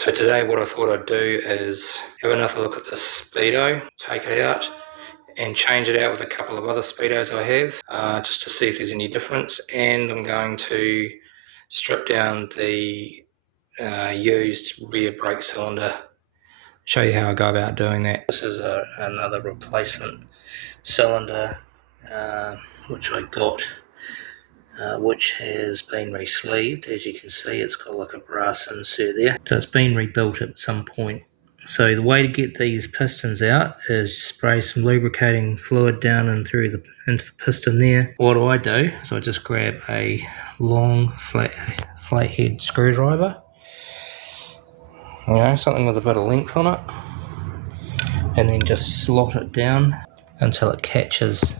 So today what I thought I'd do is have another look at this speedo, take it out and change it out with a couple of other speedos I have, just to see if there's any difference. And I'm going to strip down the used rear brake cylinder, show you how I go about doing that. This is another replacement cylinder which I got, which has been re-sleeved. As you can see, it's got like a brass insert there, so it's been rebuilt at some point. So the way to get these pistons out is spray some lubricating fluid down and into the piston there. What I do is I just grab a long flathead screwdriver, something with a bit of length on it, and then just slot it down until it catches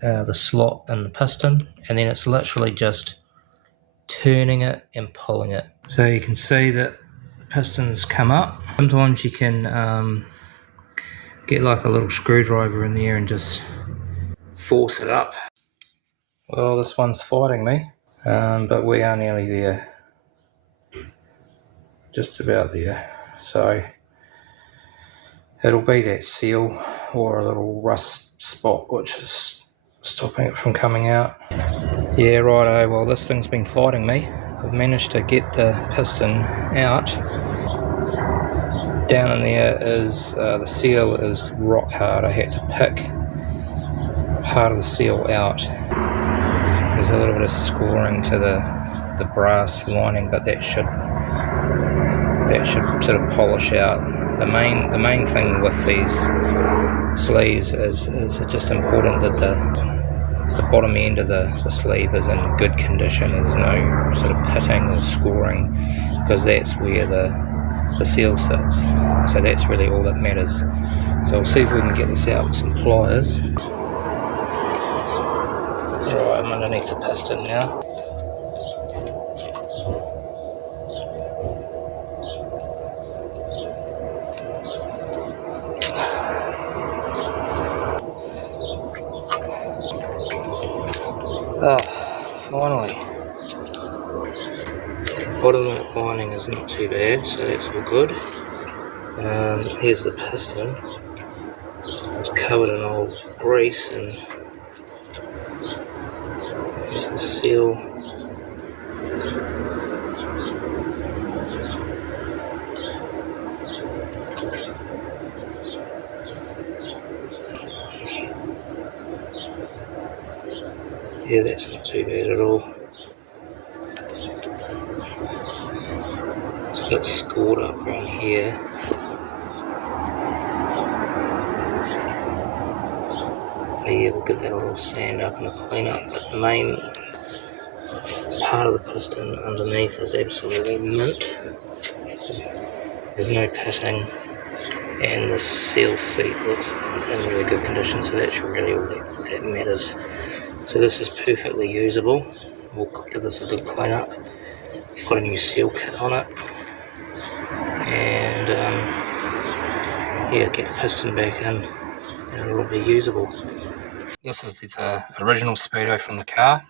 the slot in the piston, and then it's literally just turning it and pulling it. So you can see that the pistons come up. Sometimes you can get like a little screwdriver in there and just force it up. Well, this one's fighting me, but we are nearly there, just about there. So it'll be that seal or a little rust spot which is stopping it from coming out. Yeah, righto, well this thing's been fighting me. I've managed to get the piston out. Down in there is, the seal is rock hard. I had to pick part of the seal out. There's a little bit of scoring to the brass lining, but that should sort of polish out. The main thing with these sleeves is just important that the bottom end of the sleeve is in good condition. There's no sort of pitting or scoring, because that's where the seal sits. So that's really all that matters. So we'll see if we can get this out with some pliers. Alright, I'm underneath the piston now. Oh, finally. Bottom lining is not too bad, so that's all good. Here's the piston. It's covered in old grease, and here's the seal. Yeah, that's not too bad at all. It's a bit scored up around here. But yeah, we'll give that a little sand up and a clean up. But the main part of the piston underneath is absolutely mint. There's no pitting, and the seal seat looks in really good condition, so that's really all that matters. So this is perfectly usable. We'll give this a good clean up, put a new seal kit on it, and yeah, get the piston back in and it'll be usable. This is the original speedo from the car.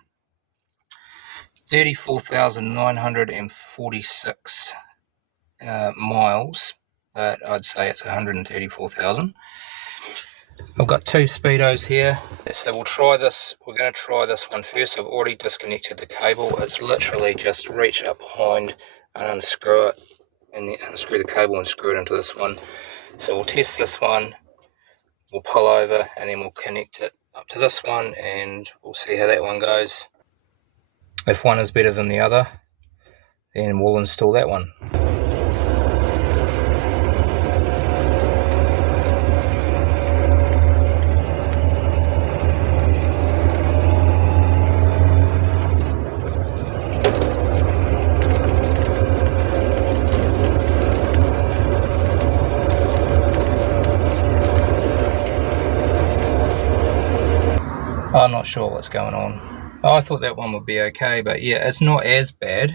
34,946 miles, but I'd say it's 134,000. I've got two speedos here, so we'll try this. We're going to try this one first. I've already disconnected the cable. It's literally just reach up behind and unscrew it, and then unscrew the cable and screw it into this one. So we'll test this one, we'll pull over, and then we'll connect it up to this one, and we'll see how that one goes. If one is better than the other, then we'll install that one. I'm not sure what's going on. I thought that one would be okay, but yeah, it's not as bad.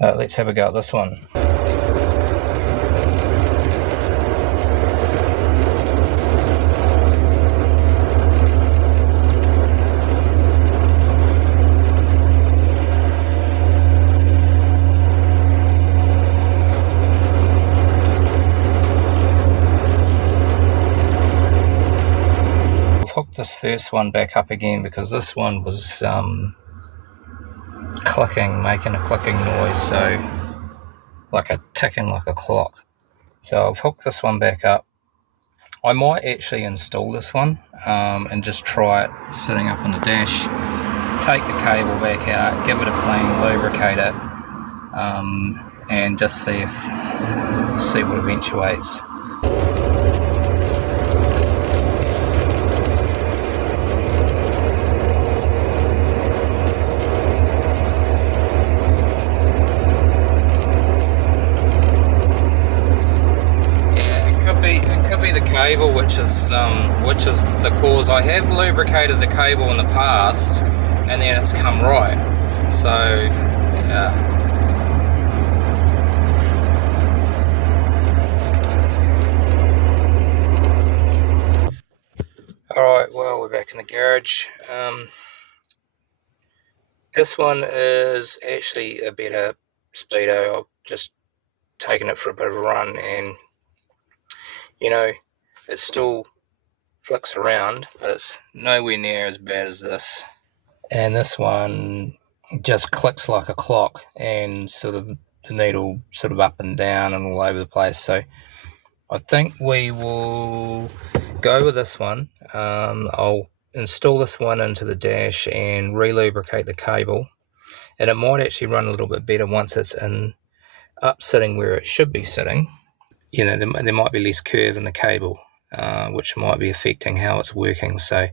Let's have a go at this one. this first one back up again because this one was clicking, making a clicking noise, so like a ticking like a clock. So I've hooked this one back up. I might actually install this one and just try it sitting up on the dash, take the cable back out, give it a clean, lubricate it, and just see what eventuates. It could be the cable, which is the cause. I have lubricated the cable in the past, and then it's come right. So, yeah. Alright, well, we're back in the garage. This one is actually a better speedo. I've just taken it for a bit of a run, and you know, it still flicks around, but it's nowhere near as bad as this. And this one just clicks like a clock, and sort of the needle sort of up and down and all over the place. So I think we will go with this one. I'll install this one into the dash and re-lubricate the cable, and it might actually run a little bit better once it's up sitting where it should be sitting. You know, there might be less curve in the cable, which might be affecting how it's working. So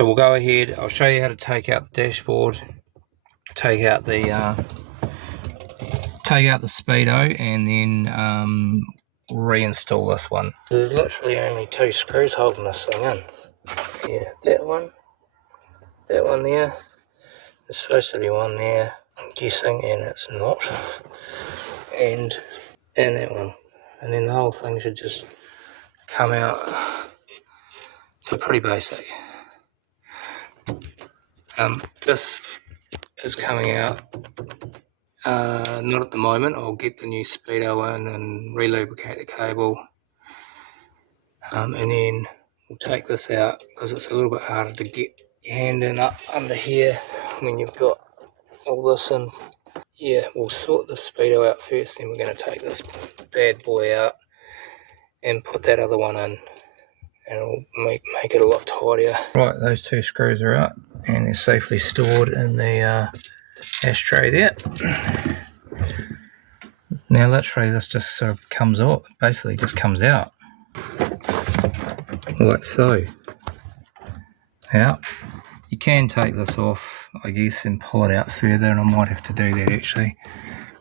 we'll go ahead. I'll show you how to take out the dashboard, take out the speedo, and then reinstall this one. There's literally only 2 screws holding this thing in. Yeah, that one there. There's supposed to be one there, I'm guessing, and it's not. And that one. And then the whole thing should just come out. So pretty basic. This is coming out. Not at the moment. I'll get the new speedo in and re-lubricate the cable. And then we'll take this out because it's a little bit harder to get your hand in up under here when you've got all this in. Yeah, we'll sort the speedo out first, then we're going to take this bad boy out and put that other one in, and it'll make it a lot tidier. Right, those 2 screws are out and they're safely stored in the ashtray there. Now literally this just sort of comes off, basically just comes out like so. Now you can take this off, I guess, and pull it out further, and I might have to do that actually.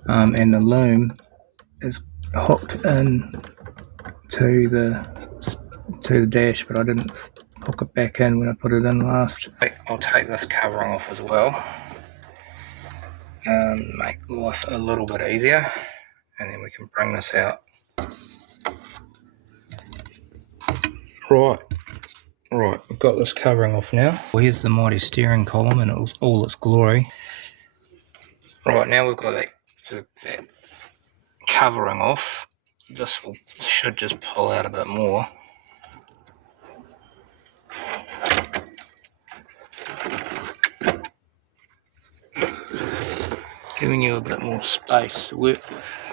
And the loom is hooked in to the dash, but I didn't hook it back in when I put it in last. I'll take this covering off as well, make life a little bit easier, and then we can bring this out. Right, we've got this covering off now. Well, here's the mighty steering column in all its glory. Right, now we've got that covering off. This should just pull out a bit more. Giving you a bit more space to work with.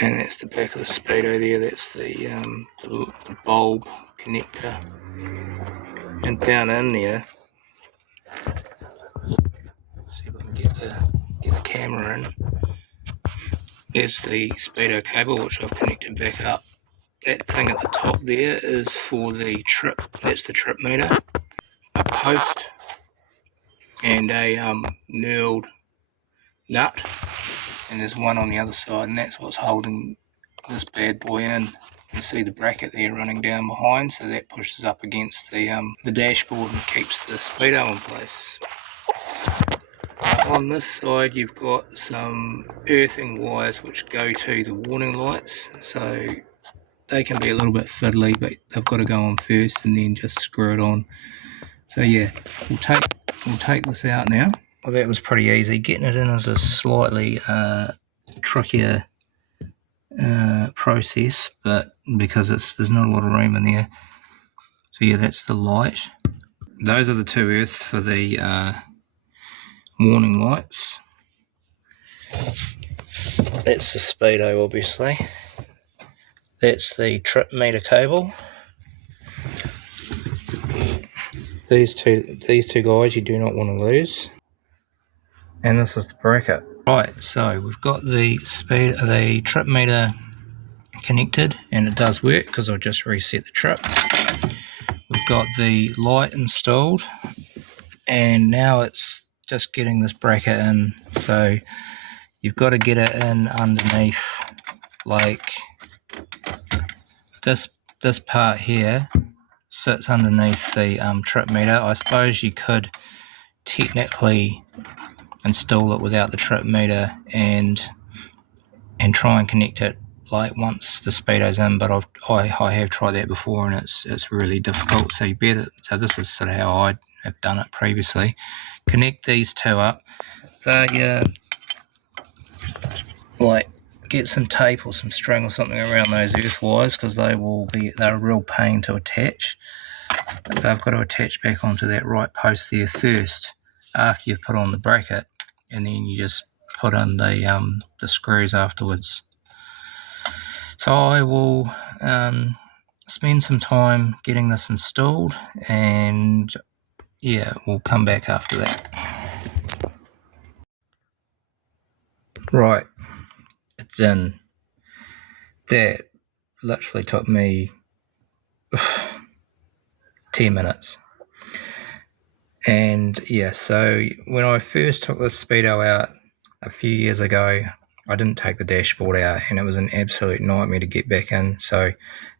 And that's the back of the speedo there. That's the bulb connector. And down in there, see if I can get the camera in. There's the speedo cable, which I've connected back up. That thing at the top there is for the trip. That's the trip meter. A post and a knurled nut, and there's one on the other side, and that's what's holding this bad boy in. You can see the bracket there running down behind, so that pushes up against the dashboard and keeps the speedo in place. On this side you've got some earthing wires which go to the warning lights, so they can be a little bit fiddly, but they've got to go on first and then just screw it on. So yeah, we'll take this out now. Well, that was pretty easy. Getting it in is a slightly trickier process, but because there's not a lot of room in there. So yeah, that's the light. Those are the two earths for the warning lights. That's the speedo, obviously. That's the trip meter cable. These two guys you do not want to lose. And this is the bracket. Right, so we've got the trip meter connected, and it does work because I've just reset the trip. We've got the light installed, and now it's just getting this bracket in. So you've got to get it in underneath, like this part here sits underneath the trip meter. I suppose you could technically install it without the trip meter and try and connect it like once the speedo's in, but I have tried that before, and it's really difficult. So so this is sort of how I have done it previously. Connect these two up. Like get some tape or some string or something around those earth wires, because they're a real pain to attach. But they've got to attach back onto that right post there first, after you've put on the bracket, and then you just put in the screws afterwards. So I will spend some time getting this installed, and yeah, we'll come back after that. Right, it's in. That literally took me 10 minutes. And yeah, so when I first took this speedo out a few years ago, I didn't take the dashboard out, and it was an absolute nightmare to get back in. So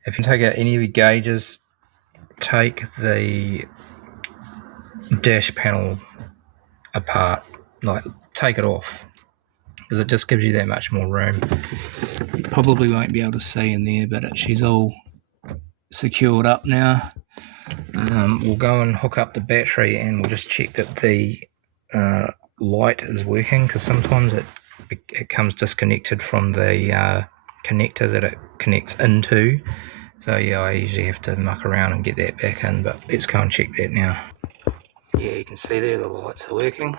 if you take out any of your gauges, take the dash panel apart, like take it off, because it just gives you that much more room. You probably won't be able to see in there, but she's all secured up now. We'll go and hook up the battery, and we'll just check that the light is working, because sometimes it comes disconnected from the connector that it connects into. So yeah, I usually have to muck around and get that back in, but let's go and check that now. Yeah, you can see there the lights are working.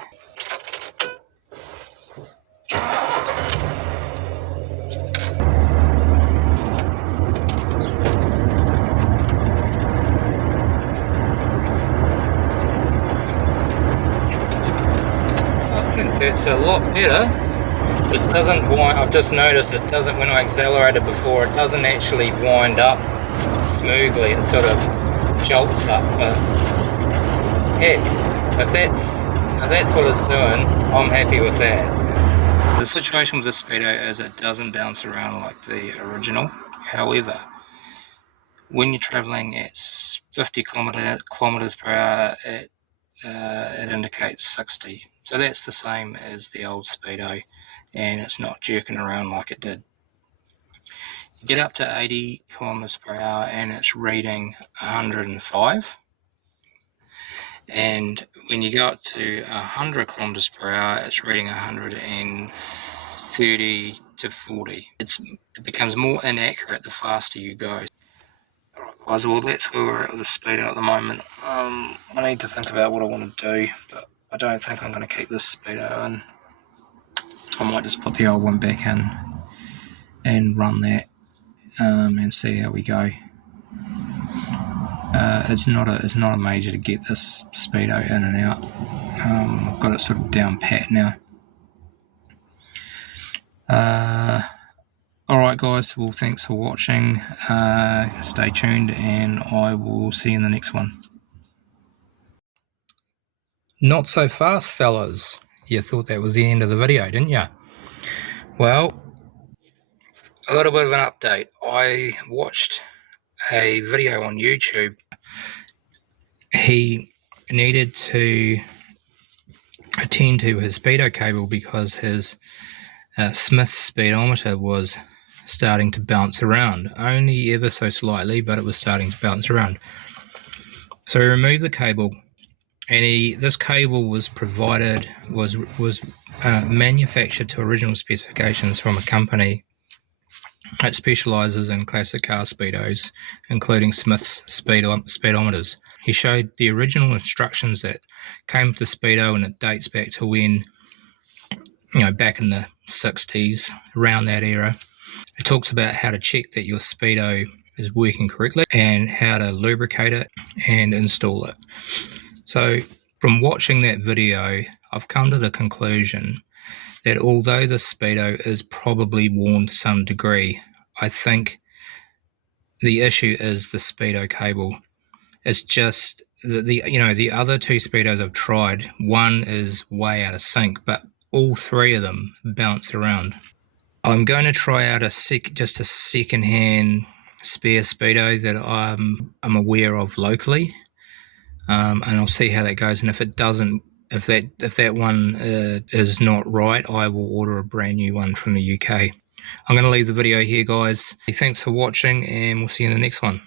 I think that's a lot better. It doesn't wind, I've just noticed it doesn't, when I accelerated before, it doesn't actually wind up smoothly, it sort of jolts up. But heck, if that's what it's doing, I'm happy with that. The situation with the speedo is it doesn't bounce around like the original. However, when you're traveling at 50 kilometers per hour, it indicates 60. So that's the same as the old speedo, and it's not jerking around like it did. You get up to 80 kilometers per hour and it's reading 105. And when you go up to 100 kilometers per hour, it's reading 130 to 40. It becomes more inaccurate the faster you go. Alright guys, well that's where we're at with the speedo at the moment. I need to think about what I want to do, but I don't think I'm going to keep this speedo in. I might just put the old one back in and run that and see how we go. It's not a major to get this speedo in and out. I've got it sort of down pat now. Alright guys, well thanks for watching. Stay tuned, and I will see you in the next one. Not so fast, fellas. You thought that was the end of the video, didn't you? Well, a little bit of an update. I watched a video on YouTube. He needed to attend to his speedo cable because his Smith's speedometer was starting to bounce around, only ever so slightly, but it was starting to bounce around. So he removed the cable, and this cable was manufactured to original specifications from a company It specialises in classic car speedos, including Smith's speedometers. He showed the original instructions that came with the speedo, and it dates back to when, back in the 60s, around that era. It talks about how to check that your speedo is working correctly and how to lubricate it and install it. So from watching that video, I've come to the conclusion that although the speedo is probably worn to some degree, I think the issue is the speedo cable. It's just the other two speedos I've tried, one is way out of sync, but all three of them bounce around. I'm going to try out just a second-hand spare speedo that I'm aware of locally, and I'll see how that goes. And if it doesn't, if that one is not right, I will order a brand new one from the UK. I'm going to leave the video here, guys. Thanks for watching, and we'll see you in the next one.